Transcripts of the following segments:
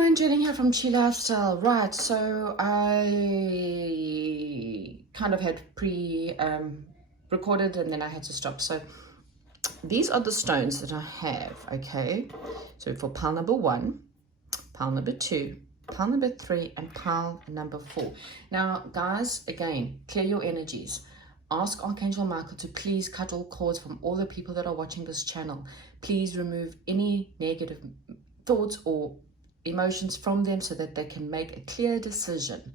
everyone, Jenny here from Chi Lifestyle. Right, so I kind of had recorded and then I had to stop. So these are the stones that I have, okay? So for pile number 1, pile number 2, pile number 3, and pile number 4. Now, guys, again, clear your energies. Ask Archangel Michael to please cut all cords from all the people that are watching this channel. Please remove any negative thoughts or emotions from them so that they can make a clear decision.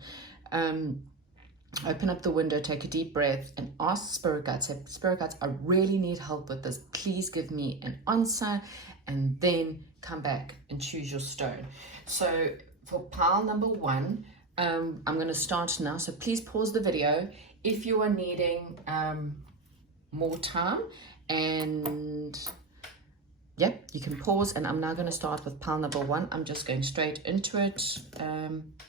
Open up the window, take a deep breath, and ask Spirit Guides. Say, Spirit Guides, I really need help with this. Please give me an answer, and then come back and choose your stone. So for pile number 1, I'm going to start now. So please pause the video if you are needing more time, and yep, you can pause. And I'm now going to start with pile number 1. I'm just going straight into it.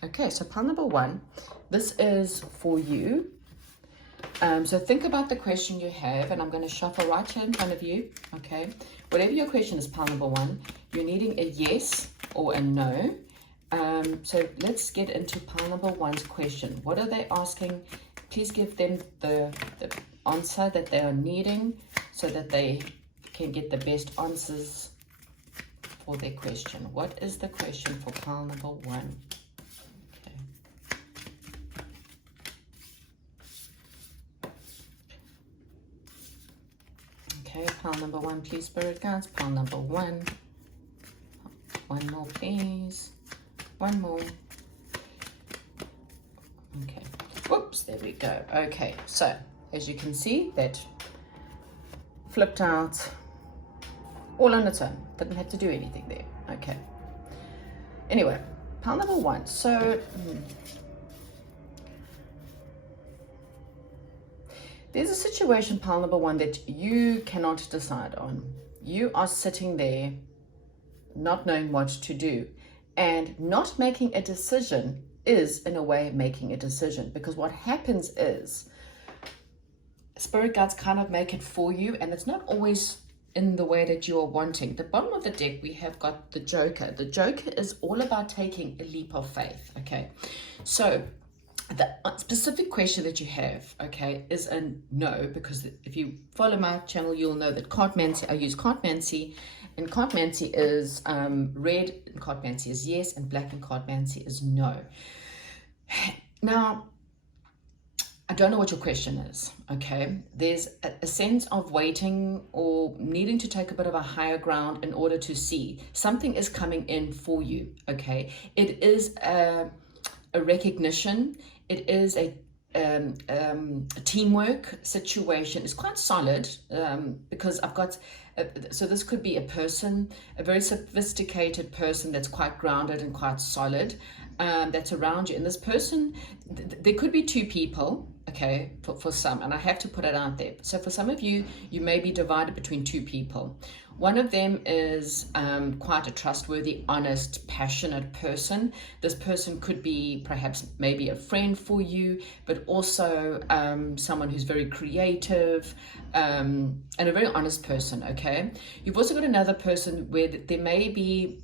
Okay, so pile number 1, this is for you. So think about the question you have, and I'm going to shuffle right here in front of you. Okay, whatever your question is, pile number 1, you're needing a yes or a no. So let's get into pile number 1's question. What are they asking? Please give them the answer that they are needing so that they can get the best answers for their question. What is the question for pile number 1? Okay, pile number 1, please, Spirit Guides. Pile number 1. One more, please. One more. Okay. Whoops, there we go. Okay, so as you can see, that flipped out all on its own. Didn't have to do anything there. Okay. Anyway, pile number 1. So there's a situation, pile number 1, that you cannot decide on. You are sitting there not knowing what to do, and not making a decision is in a way making a decision, because what happens is Spirit Guides kind of make it for you, and it's not always in the way that you are wanting. The bottom of the deck, we have got the Joker. The Joker is all about taking a leap of faith. Okay, so the specific question that you have, okay, is a no, because if you follow my channel, you'll know that Cartomancy, I use Cartomancy, and Cartomancy is red, and Cartomancy is yes, and black and Cartomancy is no. Now, I don't know what your question is, okay? There's a sense of waiting or needing to take a bit of a higher ground in order to see. Something is coming in for you, okay? It is a recognition. It is a teamwork situation. It's quite solid, because I've got, so this could be a person, a very sophisticated person that's quite grounded and quite solid, that's around you. And this person, there could be 2 people, okay, for some, and I have to put it out there. So for some of you, you may be divided between 2 people. One of them is quite a trustworthy, honest, passionate person. This person could be perhaps maybe a friend for you, but also someone who's very creative, and a very honest person, okay? You've also got another person where there may be,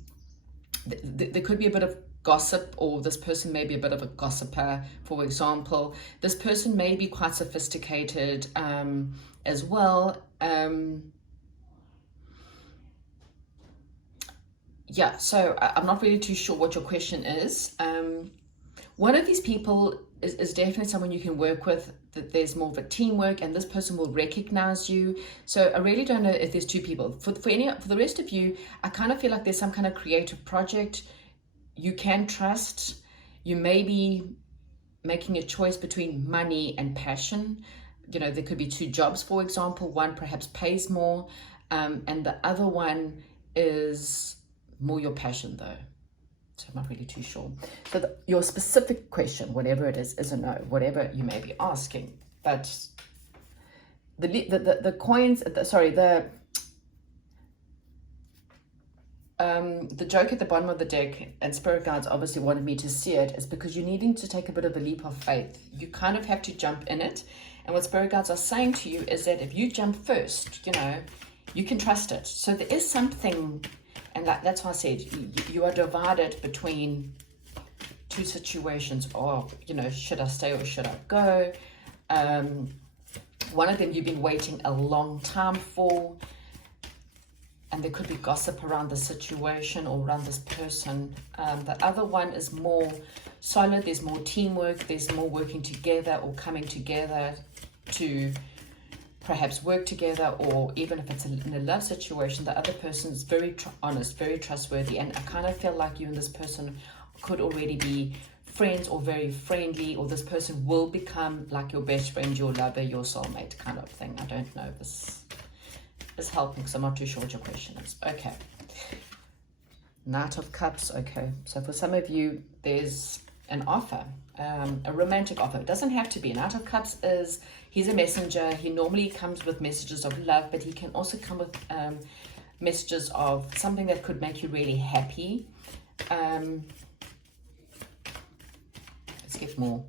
there could be a bit of gossip, or this person may be a bit of a gossiper, for example. This person may be quite sophisticated as well. Yeah, so I'm not really too sure what your question is. One of these people is definitely someone you can work with, that there's more of a teamwork, and this person will recognize you. So I really don't know if there's 2 people. For the rest of you, I kind of feel like there's some kind of creative project you can trust. You may be making a choice between money and passion. You know, there could be 2 jobs, for example. One perhaps pays more, and the other one is more your passion, though. So I'm not really too sure. So your specific question, whatever it is a no, whatever you may be asking. But the coins, sorry, the joke at the bottom of the deck, and Spirit Guides obviously wanted me to see it, is because you're needing to take a bit of a leap of faith. You kind of have to jump in it. And what Spirit Guides are saying to you is that if you jump first, you know, you can trust it. So there is something And that's why I said you are divided between two situations, or, you know, should I stay or should I go? One of them you've been waiting a long time for, and there could be gossip around the situation or around this person. The other one is more solid. There's more teamwork. There's more working together or coming together to perhaps work together, or even if it's in a love situation, the other person is very honest, very trustworthy. And I kind of feel like you and this person could already be friends or very friendly, or this person will become like your best friend, your lover, your soulmate kind of thing. I don't know if this is helping, because I'm not too sure what your question is. Okay. Knight of Cups. Okay. So for some of you, there's an offer, a romantic offer. It doesn't have to be. Knight of Cups is, he's a messenger. He normally comes with messages of love, but he can also come with messages of something that could make you really happy. Let's get more.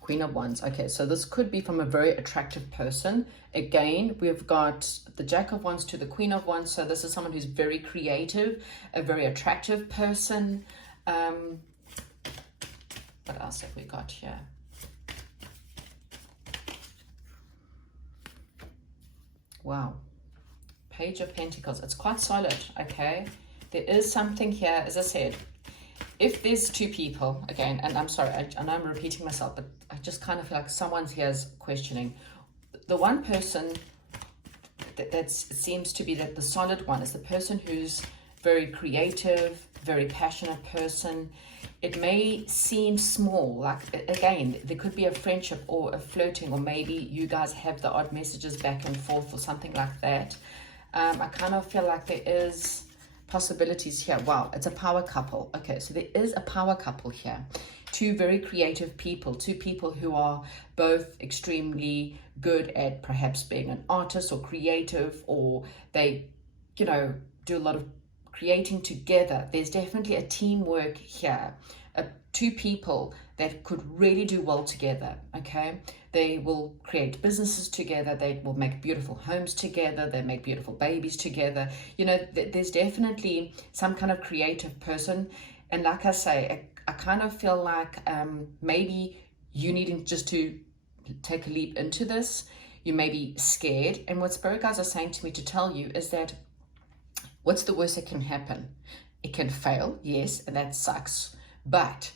Queen of Wands. Okay, so this could be from a very attractive person. Again, we've got the Jack of Wands to the Queen of Wands. So this is someone who's very creative, a very attractive person. What else have we got here? Wow. Page of Pentacles. It's quite solid, okay? There is something here, as I said, if there's two people, again, and I'm sorry, I know I'm repeating myself, but I just kind of feel like someone's here's questioning. The one person that seems to be the solid one is the person who's very creative, very passionate person. It may seem small, like, again, there could be a friendship or a flirting, or maybe you guys have the odd messages back and forth or something like that. I kind of feel like there is possibilities here. Wow, it's a power couple. Okay, so there is a power couple here. Two very creative people, two people who are both extremely good at perhaps being an artist or creative, or they, you know, do a lot of creating together. There's definitely a teamwork here. Two people that could really do well together, okay? They will create businesses together. They will make beautiful homes together. They make beautiful babies together. You know, there's definitely some kind of creative person. And like I say, I kind of feel like maybe you needing just to take a leap into this. You may be scared. And what Spirit Guides are saying to me to tell you is that what's the worst that can happen? It can fail, yes, and that sucks. But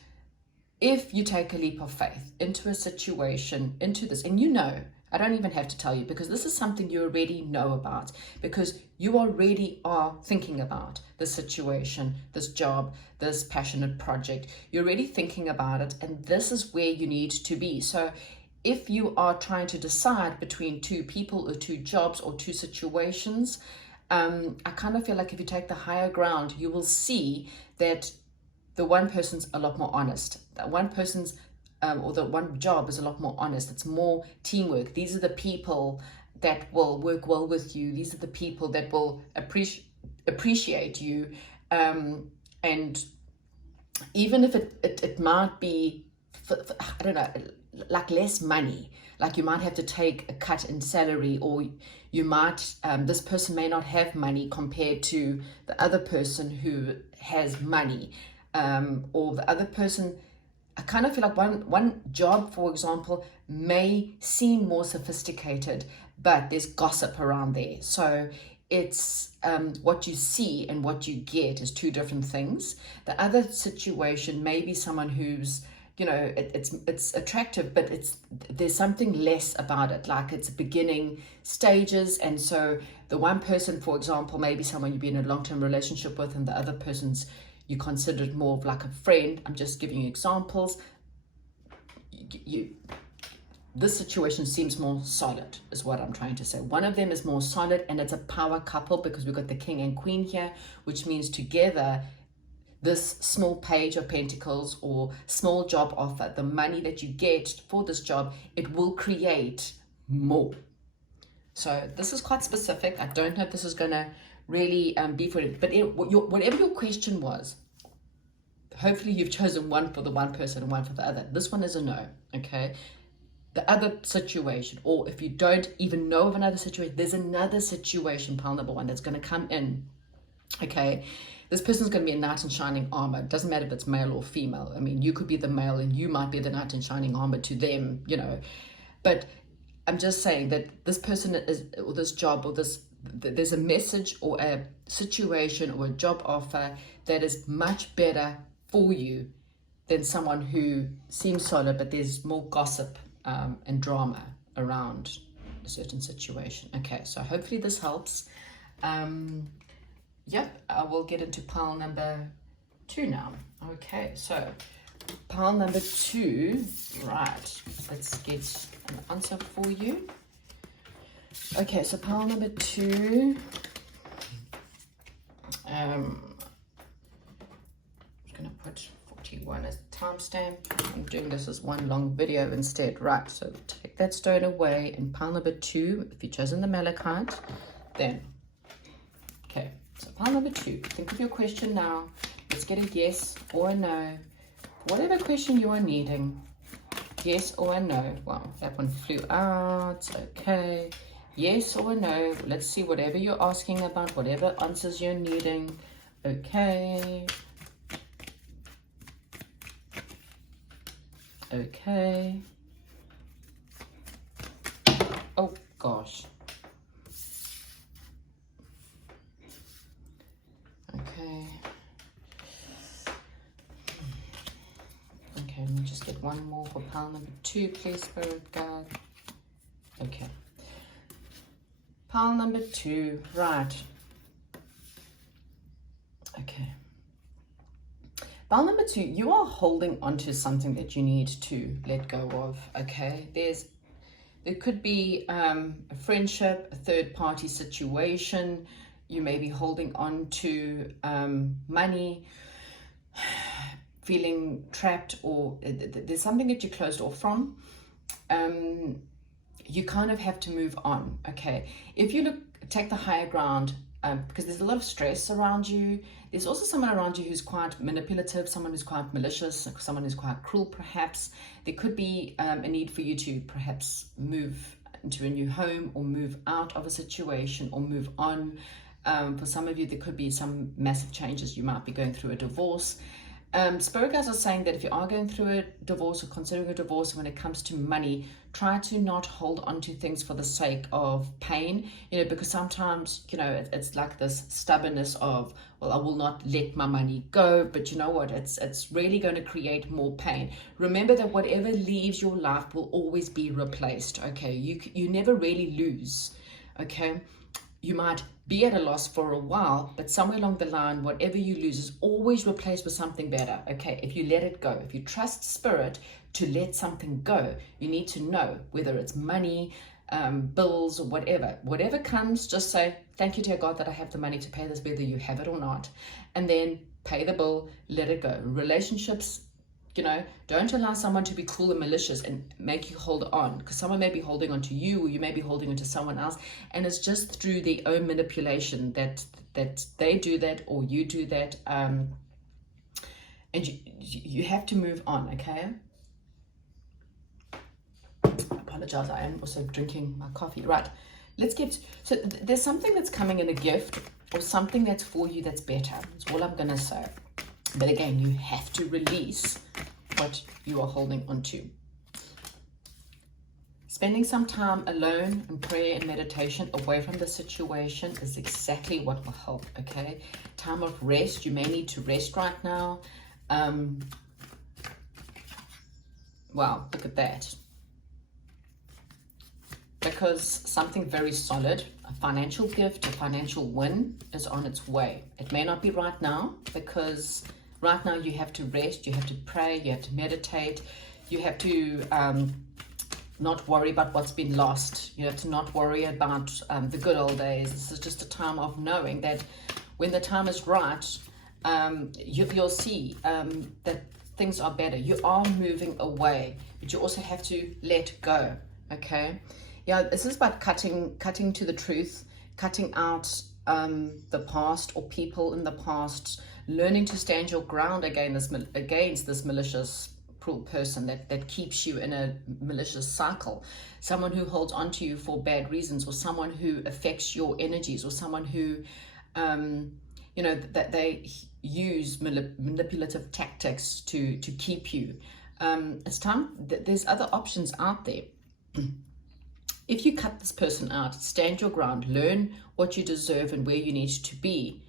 if you take a leap of faith into a situation, into this, and you know, I don't even have to tell you, because this is something you already know about, because you already are thinking about the situation, this job, this passionate project. You're already thinking about it, and this is where you need to be. So if you are trying to decide between two people or two jobs or two situations, I kind of feel like if you take the higher ground, you will see that the one person's a lot more honest. That one person's or the one job is a lot more honest. It's more teamwork. These are the people that will work well with you. These are the people that will appreciate you. And even if it might be, I don't know, like less money, like you might have to take a cut in salary, or you might, this person may not have money compared to the other person who has money. Or the other person, I kind of feel like one job, for example, may seem more sophisticated, but there's gossip around there. So it's what you see and what you get is two different things. The other situation may be someone who's, you know, it's attractive, but there's something less about it, like it's beginning stages. And so the one person, for example, maybe someone you've been in a long-term relationship with, and the other person's you consider it more of like a friend. I'm just giving you examples. This situation seems more solid, is what I'm trying to say. One of them is more solid, and it's a power couple, because we've got the King and Queen here, which means together, this small Page of Pentacles or small job offer, the money that you get for this job, it will create more. So this is quite specific. I don't know if this is going to really be for it, but whatever your question was, hopefully you've chosen one for the one person and one for the other. This one is a no, okay? The other situation, or if you don't even know of another situation, there's another situation, pile number one, that's going to come in Okay, this person's going to be a knight in shining armor. It doesn't matter if it's male or female. I mean, you could be the male and you might be the knight in shining armor to them, you know. But I'm just saying that this person is, or this job, or this, there's a message or a situation or a job offer that is much better for you than someone who seems solid, but there's more gossip and drama around a certain situation. Okay, so hopefully this helps. Yep, I will get into pile number 2 now. Okay, so pile number 2, right, let's get an answer for you. Okay, so pile number 2, I'm going to put 41 as a timestamp. I'm doing this as one long video instead. Right, so take that stone away. And pile number 2, if you've chosen the malachite, then, okay, so pile number 2, think of your question now. Let's get a yes or a no. Whatever question you are needing, yes or a no. Wow, that one flew out. Okay, yes or no. Let's see whatever you're asking about, whatever answers you're needing. Okay. Okay. Oh gosh. Okay. Okay, let me just get one more for pile number 2, please, Spirit Guide. Okay. Pile number 2, right. Okay. Pile number 2, you are holding on to something that you need to let go of, okay? There could be a friendship, a third-party situation. You may be holding on to money, feeling trapped, or there's something that you closed off from. You kind of have to move on, okay? If you take the higher ground, because there's a lot of stress around you. There's also someone around you who's quite manipulative, someone who's quite malicious, someone who's quite cruel perhaps. There could be a need for you to perhaps move into a new home, or move out of a situation, or move on. For some of you, there could be some massive changes. You might be going through a divorce. Spirit guides are saying that if you are going through a divorce or considering a divorce, when it comes to money, try to not hold on to things for the sake of pain, you know, because sometimes, you know, it's like this stubbornness of, well, I will not let my money go, but you know what, it's really going to create more pain. Remember that whatever leaves your life will always be replaced, okay? You never really lose, okay? You might be at a loss for a while, but somewhere along the line, whatever you lose is always replaced with something better, okay? If you let it go, if you trust spirit to let something go, you need to know whether it's money, bills, or whatever comes, just say, thank you, dear God, that I have the money to pay this, whether you have it or not, and then pay the bill, let it go. Relationships, you know, don't allow someone to be cruel and malicious and make you hold on, because someone may be holding on to you, or you may be holding on to someone else, and it's just through their own manipulation that they do that, or you do that, and you have to move on, okay? I apologize, I am also drinking my coffee. Right, let's get, so there's something that's coming in a gift, or something that's for you that's better. That's all I'm gonna say. But again, you have to release what you are holding on to. Spending some time alone in prayer and meditation away from the situation is exactly what will help, okay? Time of rest. You may need to rest right now. Wow, look at that. Because something very solid, a financial gift, a financial win is on its way. It may not be right now, because right now you have to rest, you have to pray, you have to meditate, you have to not worry about what's been lost. You have to not worry about the good old days. This is just a time of knowing that when the time is right, you'll see that things are better. You are moving away, but you also have to let go, okay? Yeah, this is about cutting to the truth, cutting out the past or people in the past, learning to stand your ground against this malicious, cruel person that keeps you in a malicious cycle, someone who holds on to you for bad reasons, or someone who affects your energies, or someone who that they use manipulative tactics to keep you. It's time that there's other options out there. If you cut this person out, stand your ground, learn what you deserve and where you need to be,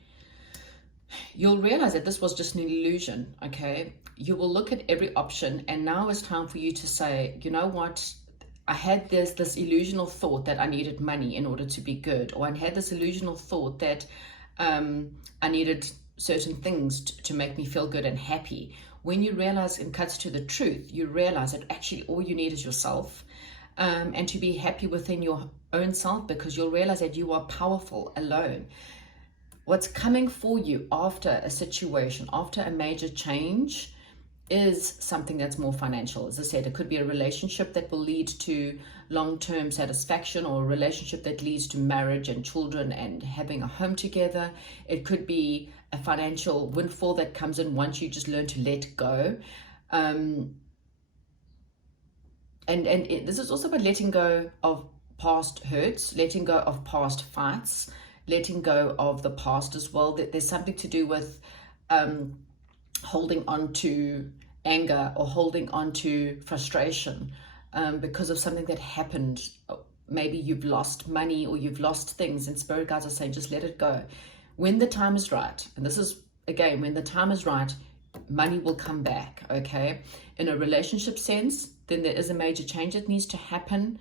you'll realize that this was just an illusion, okay? You will look at every option, and now it's time for you to say, you know what? I had this illusional thought that I needed money in order to be good, or I had this illusional thought that I needed certain things to make me feel good and happy. When you realize and cuts to the truth, you realize that actually all you need is yourself, and to be happy within your own self, because you'll realize that you are powerful alone. What's coming for you after a situation, after a major change, is something that's more financial. As I said, it could be a relationship that will lead to long-term satisfaction, or a relationship that leads to marriage and children and having a home together. It could be a financial windfall that comes in once you just learn to let go. And this is also about letting go of past hurts, letting go of past fights, letting go of the past as well. That there's something to do with holding on to anger or holding on to frustration because of something that happened. Maybe you've lost money or you've lost things, and spirit guides are saying just let it go. When the time is right, and this is again, when the time is right, money will come back, okay? In a relationship sense, then there is a major change that needs to happen,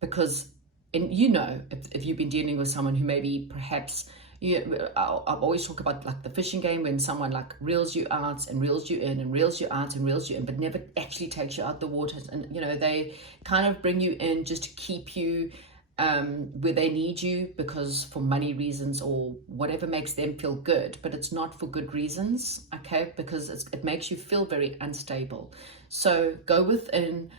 because, and if you've been dealing with someone who maybe perhaps, I've always talk about like the fishing game, when someone like reels you out and reels you in and reels you out and reels you in, but never actually takes you out the waters. And they kind of bring you in just to keep you where they need you, because for money reasons or whatever makes them feel good, but it's not for good reasons, okay? Because it makes you feel very unstable. So go within,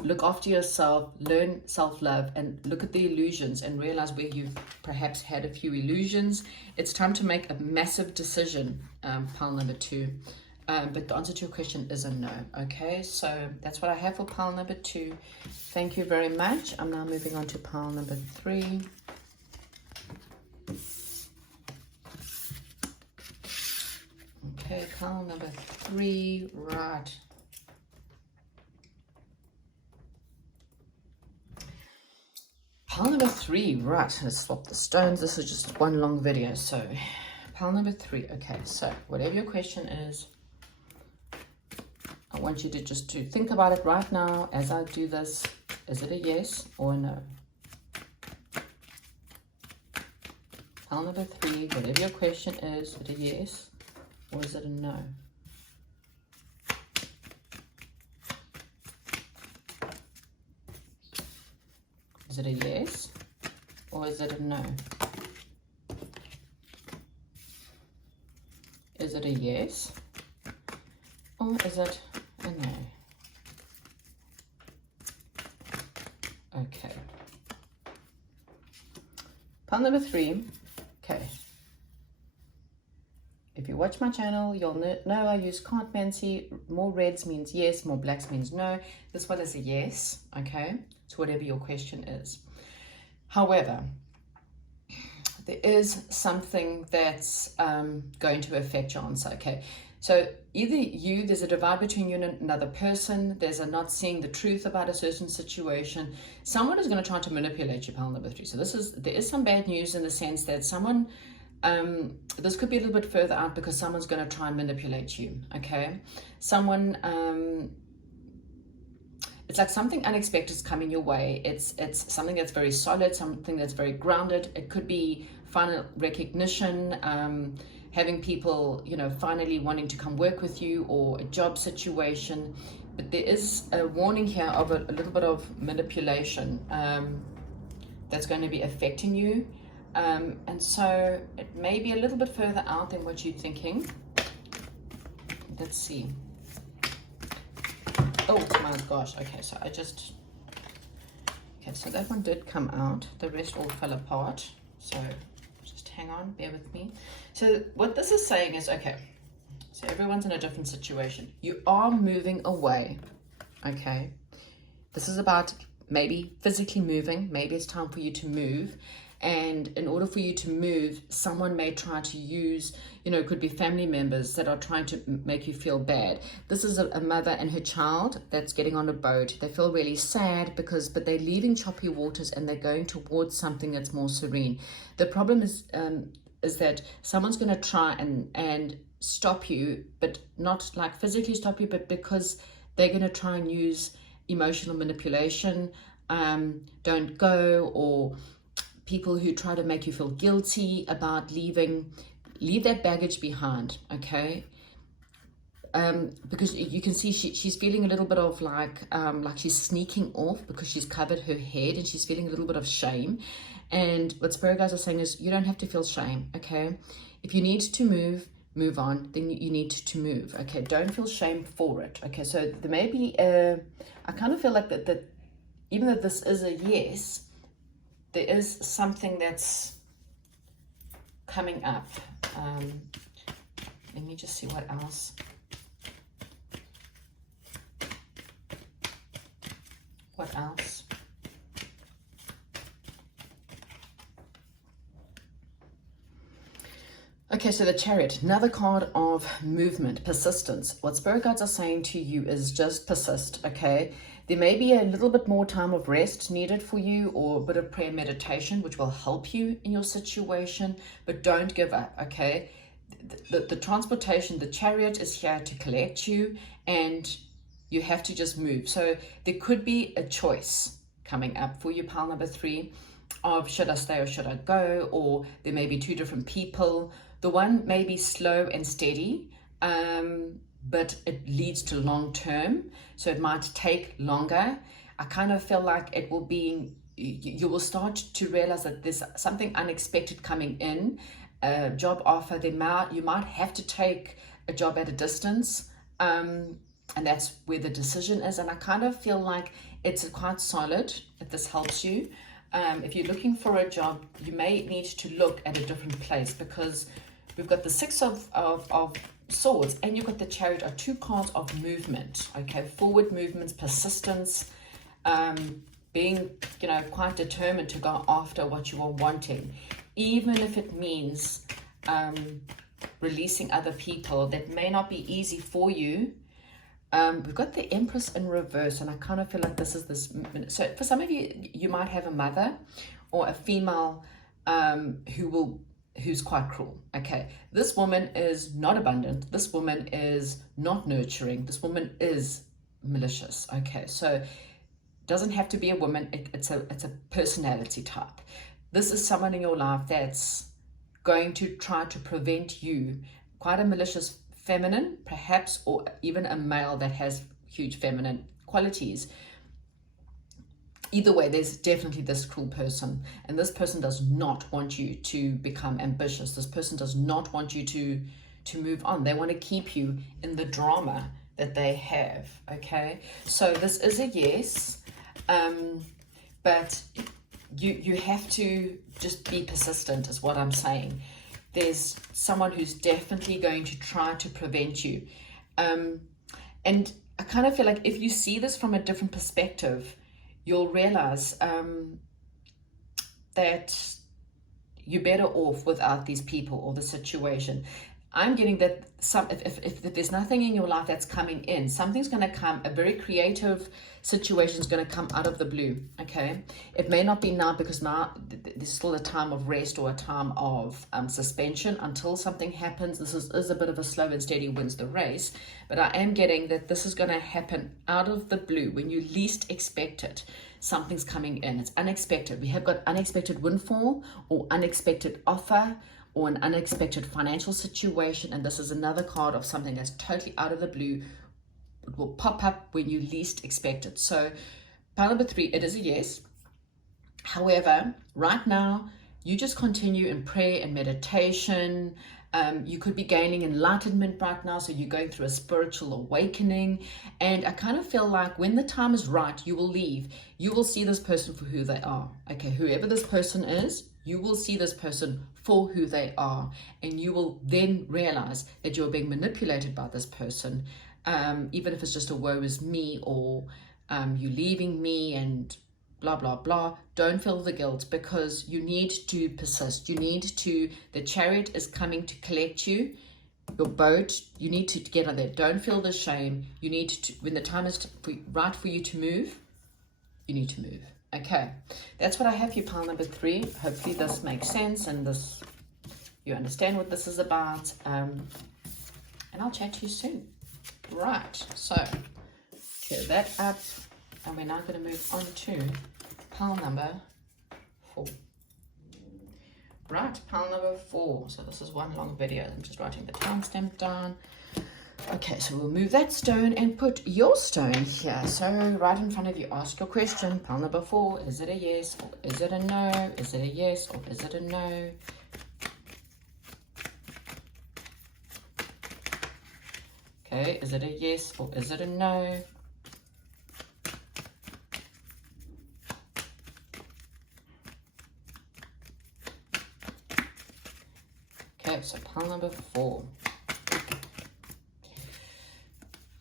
look after yourself, learn self-love, and look at the illusions and realize where you've perhaps had a few illusions. It's time to make a massive decision, pile number 2. But the answer to your question is a no, okay? So that's what I have for pile number 2. Thank you very much. I'm now moving on to pile number 3. Okay, pile number 3, right. Pile number 3, right, let's swap the stones. This is just one long video, so pile number 3. Okay, so whatever your question is, I want you to just to think about it right now as I do this. Is it a yes or a no? Pile number 3, whatever your question is it a yes or is it a no? Is it a yes or is it a no? Is it a yes or is it a no? Okay. Pile number 3. Okay. If you watch my channel, you'll know I use Cartomancy. More reds means yes, more blacks means no. This one is a yes, okay? So whatever your question is. However, there is something that's going to affect your answer, okay? So either there's a divide between you and another person, there's a not seeing the truth about a certain situation. Someone is going to try to manipulate you, pile number 3. So there is some bad news in the sense that someone, this could be a little bit further out, because someone's going to try and manipulate you, okay? Someone, it's like something unexpected is coming your way. It's something that's very solid, something that's very grounded. It could be final recognition, having people, finally wanting to come work with you, or a job situation. But there is a warning here of a little bit of manipulation that's going to be affecting you. And so it may be a little bit further out than what you're thinking. Let's see. Oh my gosh. Okay, so so that one did come out. The rest all fell apart. So just hang on, bear with me. So what this is saying is, okay, so everyone's in a different situation. You are moving away, okay? This is about maybe physically moving. Maybe it's time for you to move. And in order for you to move, someone may try to use, it could be family members that are trying to make you feel bad. This is a mother and her child that's getting on a boat. They feel really sad but they're leaving choppy waters and they're going towards something that's more serene. The problem is that someone's going to try and stop you, but not like physically stop you, but because they're going to try and use emotional manipulation, don't go, or people who try to make you feel guilty about leave that baggage behind, okay? Because you can see she's feeling a little bit of like she's sneaking off because she's covered her head and she's feeling a little bit of shame. And what spirit guides are saying is you don't have to feel shame, okay? If you need to move on, then you need to move, okay? Don't feel shame for it, okay? So there may be I kind of feel like that even though this is a yes, there is something that's coming up. Let me just see what else. What else? Okay, so the Chariot, another card of movement, persistence. What spirit guides are saying to you is just persist, okay? There may be a little bit more time of rest needed for you, or a bit of prayer meditation, which will help you in your situation, but don't give up, okay? The transportation, the Chariot is here to collect you, and you have to just move. So there could be a choice coming up for you, pile number 3, of should I stay or should I go, or there may be 2 different people. The one may be slow and steady, but it leads to long term, so it might take longer. I kind of feel like it will be, you will start to realize that there's something unexpected coming in, a job offer. You might have to take a job at a distance, and that's where the decision is. And I kind of feel like it's quite solid, if this helps you. If you're looking for a job, you may need to look at a different place, because we've got the 6 of Swords and you've got the Chariot, are 2 cards of movement, okay? Forward movements, persistence, being, quite determined to go after what you are wanting, even if it means releasing other people that may not be easy for you. We've got the Empress in reverse, and I kind of feel like this is this. So for some of you, you might have a mother or a female who's quite cruel, okay? This woman is not abundant. This woman is not nurturing. This woman is malicious, okay? So it doesn't have to be a woman. It's a personality type. This is someone in your life that's going to try to prevent you, quite a malicious feminine, perhaps, or even a male that has huge feminine qualities. Either way, there's definitely this cruel person, and this person does not want you to become ambitious. This person does not want you to move on. They want to keep you in the drama that they have, okay? So this is a yes, but you have to just be persistent, is what I'm saying. There's someone who's definitely going to try to prevent you. And I kind of feel like if you see this from a different perspective, you'll realize that you're better off without these people or the situation. I'm getting that if there's nothing in your life that's coming in, something's going to come, a very creative situation is going to come out of the blue, okay? It may not be now, because now there's still a time of rest or a time of suspension until something happens. This is a bit of a slow and steady wins the race, but I am getting that this is going to happen out of the blue when you least expect it. Something's coming in. It's unexpected. We have got unexpected windfall or unexpected offer, or an unexpected financial situation, and this is another card of something that's totally out of the blue. It will pop up when you least expect it. So pile number 3, it is a yes. However, right now, you just continue in prayer and meditation. You could be gaining enlightenment right now, so you're going through a spiritual awakening, and I kind of feel like when the time is right, you will leave. You will see this person for who they are, okay? Whoever this person is, you will see this person for who they are, and you will then realize that you're being manipulated by this person, even if it's just a woe is me, or you leaving me and blah, blah, blah. Don't feel the guilt, because you need to persist. You need to, the chariot is coming to collect you, your boat. You need to get on there. Don't feel the shame. You need to, when the time is right for you to move, you need to move. Okay, that's what I have for you, pile number 3. Hopefully this makes sense and this, you understand what this is about. And I'll chat to you soon. Right, so clear that up, and we're now going to move on to pile number 4. Right, pile number 4. So this is one long video. I'm just writing the timestamp down. Okay, so we'll move that stone and put your stone here. So right in front of you, ask your question. Pile number 4, is it a yes or is it a no? Is it a yes or is it a no? Okay, is it a yes or is it a no? Okay, so pile number 4.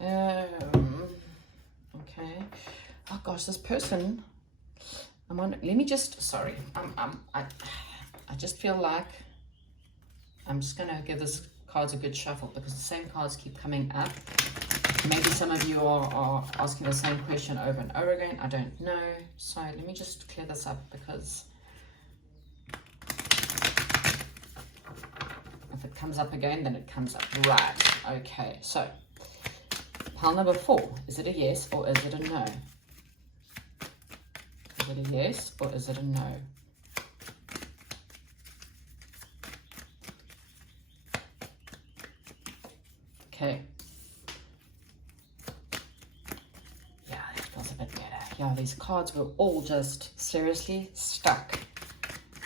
Okay. Oh gosh, this person. I'm on. Let me just. Sorry. I just feel like I'm just gonna give this cards a good shuffle, because the same cards keep coming up. Maybe some of you are asking the same question over and over again. I don't know. So let me just clear this up, because if it comes up again, then it comes up. Right. Okay. So pile number 4. Is it a yes or is it a no? Is it a yes or is it a no? Okay. Yeah, that feels a bit better. Yeah, these cards were all just seriously stuck.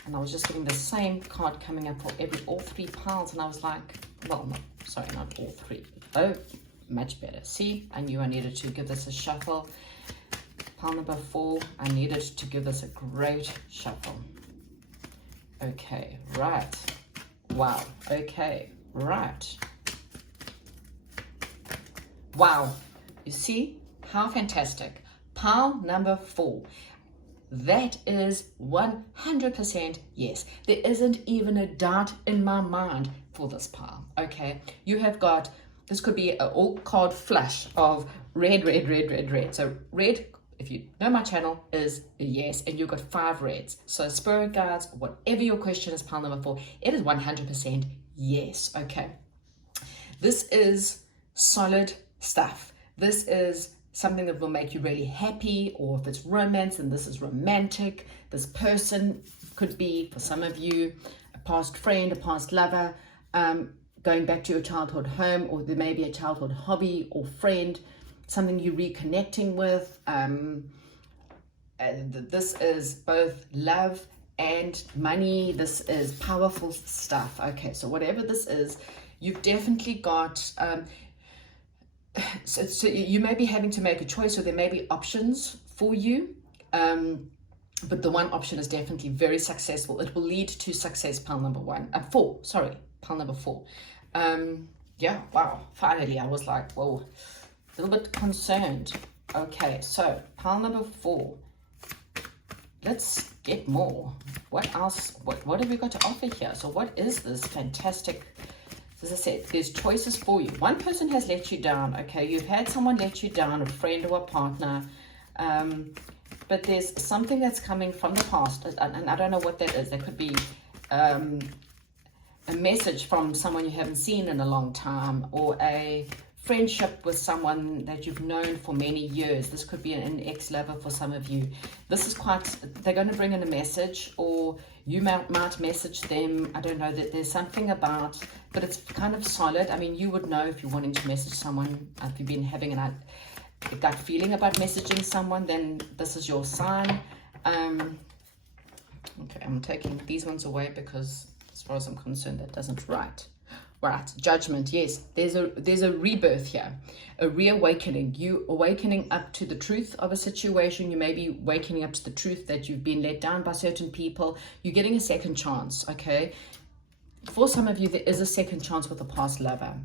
And I was just getting the same card coming up for all 3 piles. And I was like, well, no, sorry, not all 3. Oh, much better. See, I knew I needed to give this a shuffle. Pile number 4, I needed to give this a great shuffle. Okay, right. Wow. Okay, right. Wow. You see how fantastic. Pile number 4. That is 100% yes. There isn't even a doubt in my mind for this pile. Okay, you have got, this could be an all card flush of red, red, red, red, red. So red, if you know my channel, is a yes, and you've got 5 reds. So spirit guides, whatever your question is, pile number 4, it is 100% yes. Okay, this is solid stuff. This is something that will make you really happy, or if it's romance, and this is romantic. This person could be, for some of you, a past friend, a past lover, going back to your childhood home, or there may be a childhood hobby or friend, something you're reconnecting with. This is both love and money. This is powerful stuff. Okay, so whatever this is, you've definitely got... So you may be having to make a choice, or there may be options for you, but the one option is definitely very successful. It will lead to success. Pile number 4, sorry, pile number 4. Yeah, wow, finally I was like, whoa, a little bit concerned. Okay, so pile number 4, let's get more. What else, what have we got to offer here? So what is this fantastic... As I said, there's choices for you. One person has let you down, okay? You've had someone let you down, a friend or a partner, but there's something that's coming from the past, and I don't know what that is. There could be a message from someone you haven't seen in a long time, or a friendship with someone that you've known for many years. This could be an ex-lover for some of you. This is quite, they're going to bring in a message, or you might message them. I don't know, that there's something about, but it's kind of solid. I mean, you would know if you're wanting to message someone, if you've been having a gut feeling about messaging someone, then this is your sign. Okay, I'm taking these ones away, because as far as I'm concerned, that doesn't write. Right, judgment, yes, there's a rebirth here, a reawakening. You awakening up to the truth of a situation. You may be waking up to the truth that you've been let down by certain people. You're getting a second chance, okay? For some of you, there is a second chance with a past lover.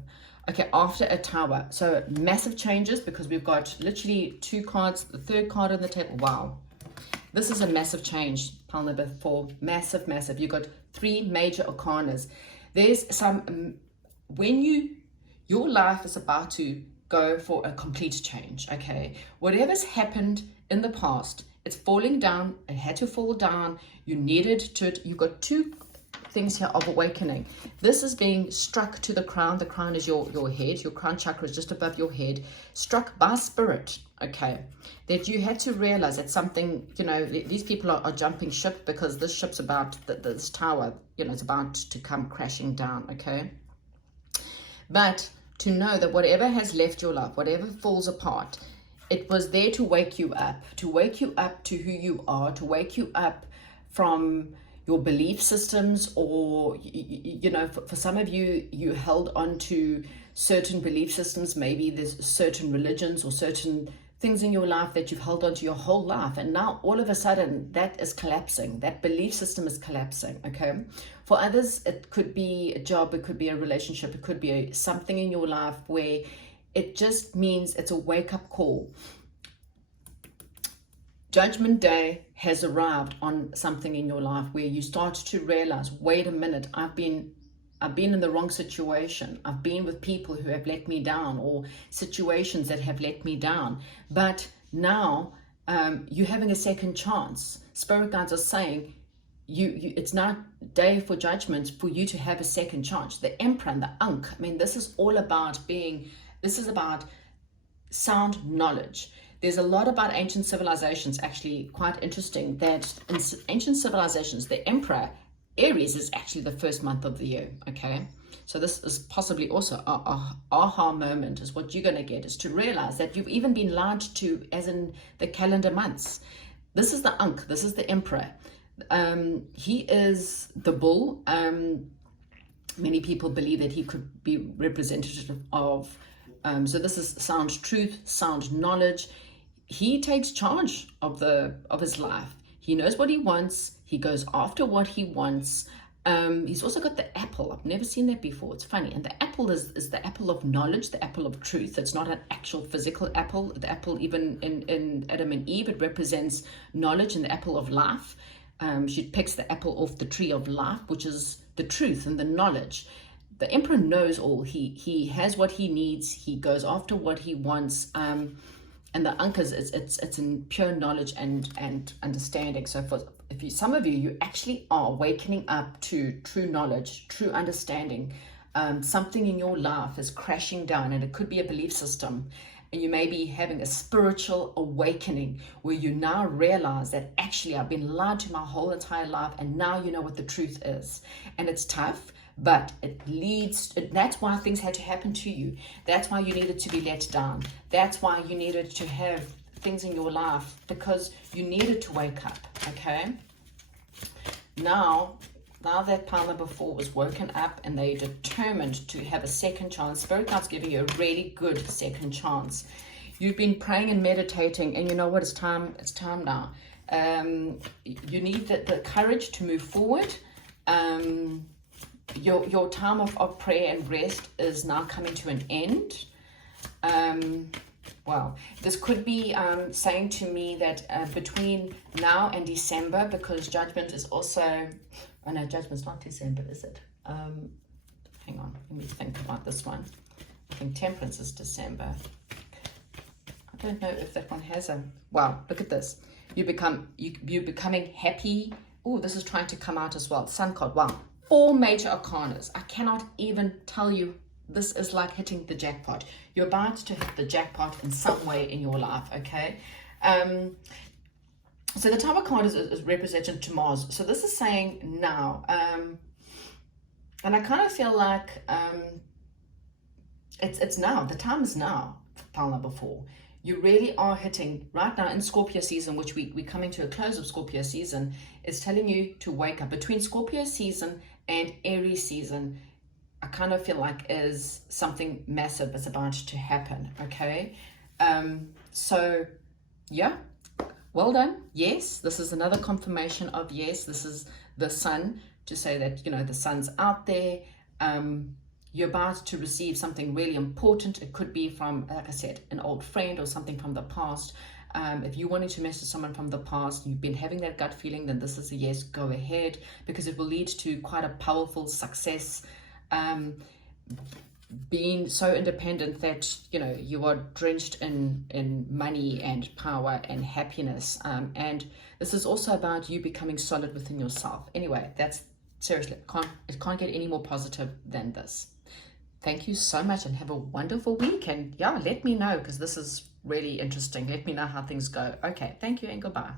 Okay, after a tower. So massive changes, because we've got literally 2 cards, the 3rd card on the table. Wow. This is a massive change, pile number 4. Massive, massive. You've got 3 major arcanas. There's some, when your life is about to go for a complete change, okay? Whatever's happened in the past, it's falling down. It had to fall down. You needed to, you've got 2 things here of awakening. This is being struck to the crown. The crown is your head. Your crown chakra is just above your head. Struck by spirit, okay? That you had to realize that something, you know, these people are jumping ship, because this ship's about, this tower, you know, it's about to come crashing down, okay? But to know that whatever has left your life, whatever falls apart, it was there to wake you up to who you are, to wake you up from your belief systems, or, you know, for some of you, you held on to certain belief systems. Maybe there's certain religions or certain things in your life that you've held on to your whole life, and now all of a sudden that is collapsing. That belief system is collapsing, okay? For others, it could be a job, it could be a relationship, it could be something in your life where it just means it's a wake-up call. Judgment Day has arrived on something in your life where you start to realize, wait a minute, I've been in the wrong situation. I've been with people who have let me down, or situations that have let me down. But now you're having a second chance. Spirit guides are saying, it's now day for judgment, for you to have a second chance. The Emperor and the Ankh, I mean, this is all about this is about sound knowledge. There's a lot about ancient civilizations, actually quite interesting, that in ancient civilizations, the Emperor, Aries, is actually the first month of the year, okay? So this is possibly also a aha moment, is what you're going to get, is to realize that you've even been lied to, as in the calendar months. This is the Ankh, this is the Emperor. He is the bull. Many people believe that he could be representative of, so this is sound truth, sound knowledge. He takes charge of his life. He knows what he wants. He goes after what he wants. He's also got the apple. I've never seen that before. It's funny. And the apple is the apple of knowledge, the apple of truth. It's not an actual physical apple. The apple, even in Adam and Eve, it represents knowledge, and the apple of life. She picks the apple off the tree of life, which is the truth and the knowledge. The Emperor knows all. He has what he needs. He goes after what he wants. And the Ankh it's in pure knowledge and understanding. So some of you actually are awakening up to true knowledge, true understanding. Something in your life is crashing down, and it could be a belief system. And you may be having a spiritual awakening where you now realize that actually I've been lied to my whole entire life, and now you know what the truth is. And it's tough, but that's why things had to happen to you. That's why you needed to be let down. That's why you needed to have things in your life, because you needed to wake up, okay? Now that pile number 4 was woken up and they're determined to have a second chance, Spirit Guides giving you a really good second chance. You've been praying and meditating, and you know what? It's time now. You need the courage to move forward. Your time of prayer and rest is now coming to an end. Well, this could be saying to me that between now and December, because judgment is also, oh no, judgment's not December, is it? Hang on, let me think about this one. I think temperance is December. I don't know if that one has a, wow, look at this. You're becoming happy. Oh, this is trying to come out as well. Sun card, wow. 4 major arcanas. I cannot even tell you. This is like hitting the jackpot. You're about to hit the jackpot in some way in your life, okay? So the Tower card is represented to Mars. So this is saying now. And I kind of feel like it's now. The time is now, pile number 4. You really are hitting right now in Scorpio season, which we're coming to a close of Scorpio season. It's telling you to wake up. Between Scorpio season and Aries season, I kind of feel like is something massive is about to happen, okay? So, yeah, well done. Yes, this is another confirmation of yes, this is the sun, to say that, you know, the sun's out there. You're about to receive something really important. It could be from, like I said, an old friend or something from the past. If you wanted to mess with someone from the past, you've been having that gut feeling, then this is a yes, go ahead, because it will lead to quite a powerful success. Being so independent that you are drenched in money and power and happiness, and this is also about you becoming solid within yourself. Anyway, that's seriously, it can't get any more positive than this. Thank you so much and have a wonderful week, and yeah, let me know, because this is really interesting. Let me know how things go. Okay, thank you and goodbye.